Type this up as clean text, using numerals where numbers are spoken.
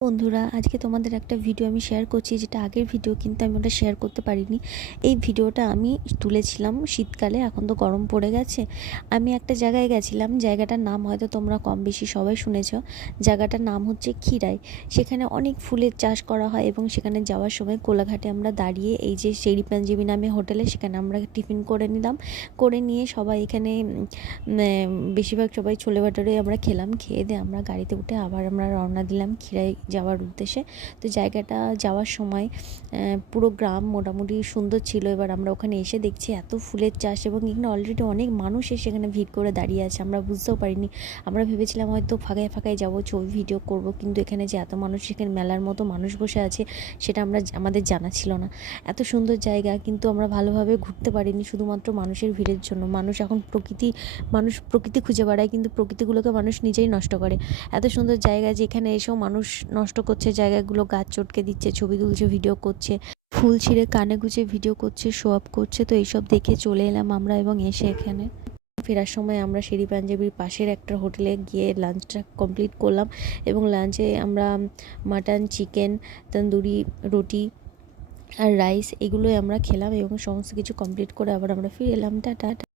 বন্ধুরা, আজকে তোমাদের একটা ভিডিও আমি শেয়ার করছি, যেটা আগের ভিডিও কিন্তু আমি ওটা শেয়ার করতে পারিনি। এই ভিডিওটা আমি তুলেছিলাম শীতকালে, এখন তো গরম পড়ে গেছে। আমি একটা জায়গায় গেছিলাম, জায়গাটার নাম হয়তো তোমরা কম বেশি সবাই শুনেছ। জায়গাটার নাম হচ্ছে ক্ষীরাই। সেখানে অনেক ফুলের চাষ করা হয় এবং সেখানে যাওয়ার সময় কোলাঘাটে আমরা দাঁড়িয়ে এই যে শেরি পাঞ্জাবি নামে হোটেলে, সেখানে আমরা টিফিন করে নিলাম। করে নিয়ে সবাই এখানে বেশিরভাগ সবাই ছোলে ভাটোরে আমরা খেলাম। খেয়ে দিয়ে আমরা গাড়িতে উঠে আবার আমরা রওনা দিলাম ক্ষীরাই যাওয়ার উদ্দেশ্যে। তো জায়গাটা যাওয়ার সময় পুরো গ্রাম মোটামুটি সুন্দর ছিল। এবার আমরা ওখানে এসে দেখছি এত ফুলের চাষ, এবং এখানে অলরেডি অনেক মানুষ এসে এখানে ভিড় করে দাঁড়িয়ে আছে। আমরা বুঝতেও পারিনি, আমরা ভেবেছিলাম হয়তো ফাঁকায় ফাঁকায় যাবো, ছবি ভিডিও করব, কিন্তু এখানে যে এত মানুষ, এখানে মেলার মতো মানুষ বসে আছে সেটা আমাদের জানা ছিল না। এত সুন্দর জায়গা, কিন্তু আমরা ভালোভাবে ঘুরতে পারিনি শুধুমাত্র মানুষের ভিড়ের জন্য। মানুষ প্রকৃতি খুঁজে বেড়ায়, কিন্তু প্রকৃতিগুলোকে মানুষ নিজেই নষ্ট করে। এত সুন্দর জায়গা যেখানে এসেও মানুষ নষ্ট করছে জায়গাগুলো, গাছ চটকে দিচ্ছে, ছবি তুলছে, ভিডিও করছে, ফুল ছিঁড়ে কানে গুঁজে ভিডিও করছে, শো আপ করছে। তো এইসব দেখে চলে এলাম আমরা, এবং এসে এখানে ফেরার সময় আমরা শেরি পাঞ্জাবির পাশের একটা হোটেলে গিয়ে লাঞ্চটা কমপ্লিট করলাম। এবং লাঞ্চে আমরা মাটন, চিকেন, তন্দুরি রুটি আর রাইস এগুলোই আমরা খেলাম, এবং সমস্ত কিছু কমপ্লিট করে আবার আমরা ফিরে এলাম। টাটা।